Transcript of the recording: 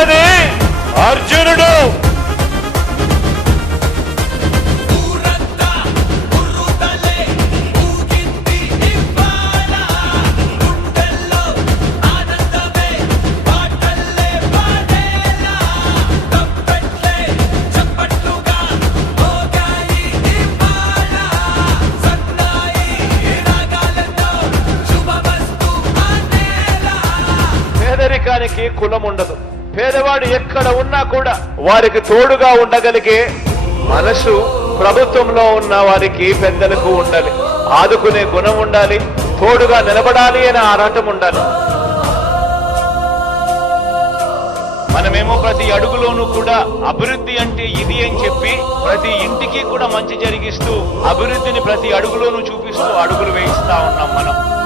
ఉన్నది అర్జునుడు. పేదరికానికి కులం ఉండదు. పేదవాడు ఎక్కడ ఉన్నా కూడా వారికి తోడుగా ఉండగలిగే మనసు ప్రభుత్వంలో ఉన్న వారికి పెద్దలకు ఉండాలి. ఆదుకునే గుణం ఉండాలి, తోడుగా నిలబడాలి అనే ఆరాటం ఉండాలి. మనమేమో ప్రతి అడుగులోనూ కూడా అభివృద్ధి అంటే ఇది అని చెప్పి ప్రతి ఇంటికి కూడా మంచి జరిగిస్తూ అభివృద్ధిని ప్రతి అడుగులోనూ చూపిస్తూ అడుగులు వేయిస్తా ఉన్నాం మనం.